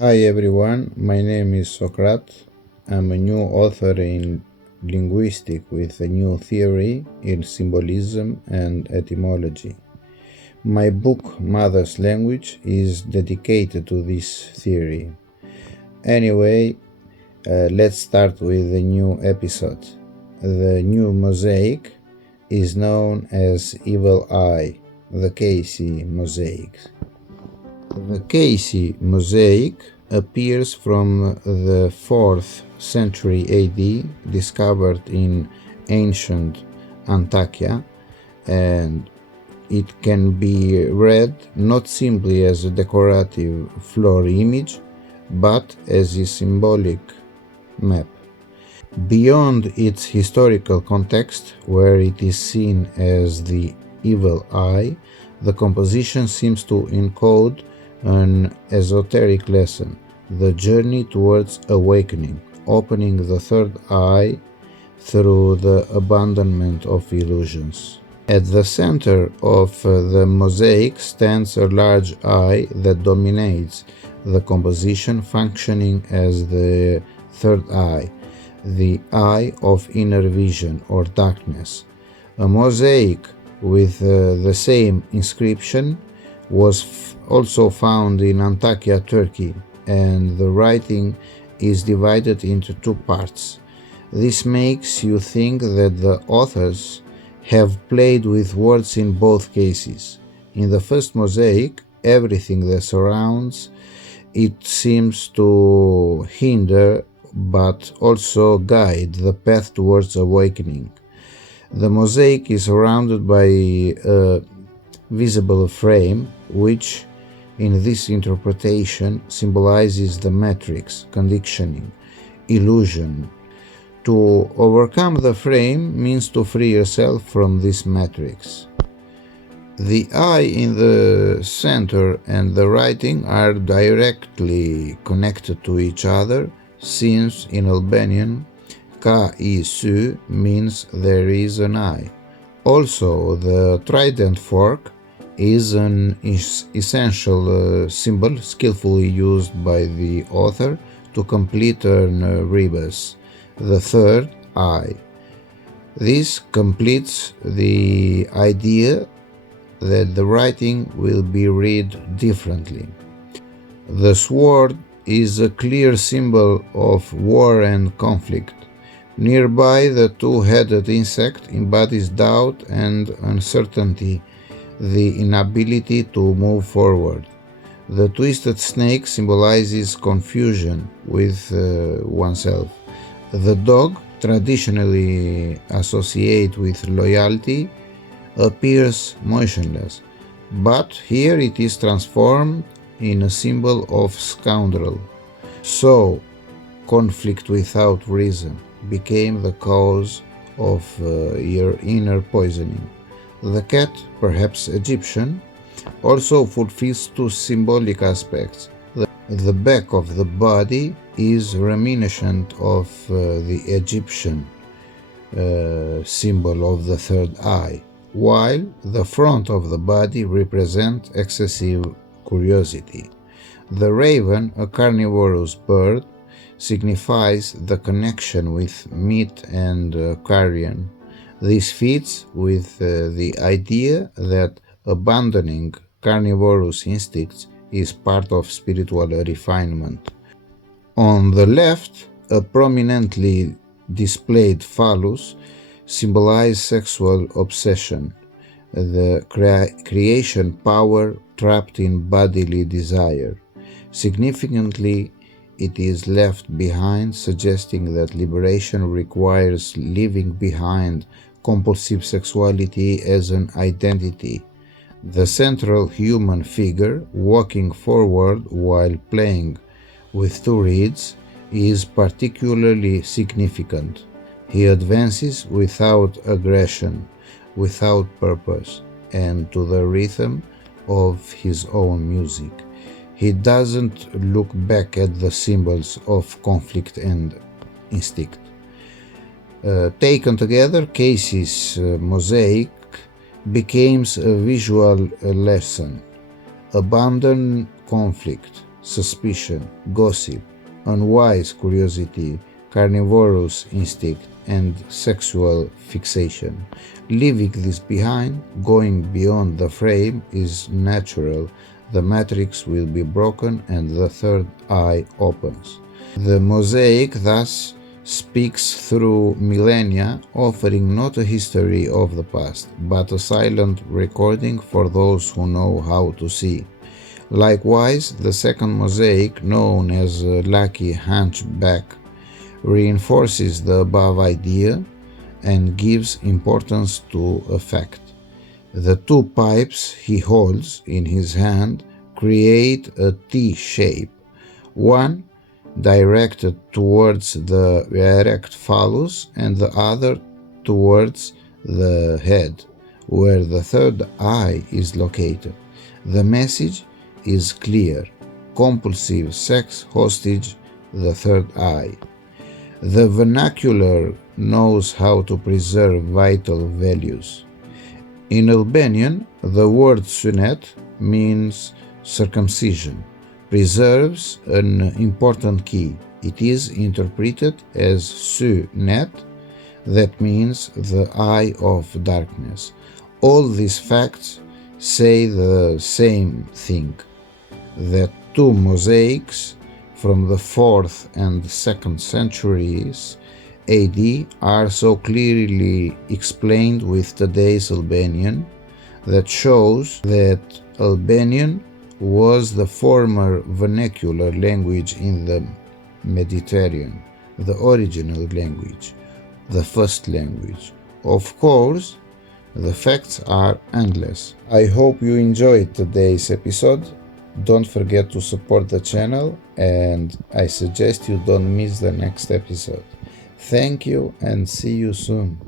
Hi everyone, my name is Sokrat. I'm a new author in linguistics with a new theory in symbolism and etymology. My book, Mother's Language, is dedicated to this theory. Anyway, let's start with the new episode. The new mosaic is known as Evil Eye, the Casey mosaic. The Casey mosaic appears from the 4th century AD, discovered in ancient Antakya, and it can be read not simply as a decorative floor image, but as a symbolic map. Beyond its historical context, where it is seen as the evil eye, the composition seems to encode an esoteric lesson, the journey towards awakening, opening the third eye through the abandonment of illusions. At the center of the mosaic stands a large eye that dominates the composition, functioning as the third eye, the eye of inner vision or darkness. A mosaic with the same inscription was also found in Antakya, Turkey, and the writing is divided into two parts. This makes you think that the authors have played with words in both cases. In the first mosaic, everything that surrounds it seems to hinder but also guide the path towards awakening. The mosaic is surrounded by a visible frame, which in this interpretation symbolizes the matrix, conditioning, illusion. To overcome the frame means to free yourself from this matrix. The eye in the center and the writing are directly connected to each other, since in Albanian, ka I sy means there is an eye. Also, the trident fork is an essential symbol skillfully used by the author to complete an rebus, the third eye. This completes the idea that the writing will be read differently. The sword is a clear symbol of war and conflict. Nearby, the two-headed insect embodies doubt and uncertainty, the inability to move forward. The twisted snake symbolizes confusion with oneself. The dog, traditionally associated with loyalty, appears motionless, but here it is transformed in a symbol of scoundrel. So, conflict without reason became the cause of your inner poisoning. The cat, perhaps Egyptian, also fulfills two symbolic aspects. The back of the body is reminiscent of the Egyptian symbol of the third eye, while the front of the body represents excessive curiosity. The raven, a carnivorous bird, signifies the connection with meat and carrion. This fits with the idea that abandoning carnivorous instincts is part of spiritual refinement. On the left, a prominently displayed phallus symbolizes sexual obsession, the creation power trapped in bodily desire. Significantly, it is left behind, suggesting that liberation requires leaving behind compulsive sexuality as an identity. The central human figure, walking forward while playing with two reeds, is particularly significant. He advances without aggression, without purpose, and to the rhythm of his own music. He doesn't look back at the symbols of conflict and instinct. Taken together, Casey's mosaic becomes a visual lesson. Abandon conflict, suspicion, gossip, unwise curiosity, carnivorous instinct, and sexual fixation. Leaving this behind, going beyond the frame, is natural. The matrix will be broken and the third eye opens. The mosaic thus speaks through millennia, offering not a history of the past, but a silent recording for those who know how to see. Likewise, the second mosaic, known as a lucky hunchback, reinforces the above idea and gives importance to a fact. The two pipes he holds in his hand create a T shape, one directed towards the erect phallus and the other towards the head, where the third eye is located. The message is clear: compulsive sex hostage, the third eye. The vernacular knows how to preserve vital values. In Albanian, the word sunet means circumcision, preserves an important key. It is interpreted as sunet, that means the eye of darkness. All these facts say the same thing, that two mosaics from the 4th and 2nd centuries AD are so clearly explained with today's Albanian, that shows that Albanian was the former vernacular language in the Mediterranean, the original language, the first language. Of course, the facts are endless. I hope you enjoyed today's episode. Don't forget to support the channel, and I suggest you don't miss the next episode. Thank you and see you soon.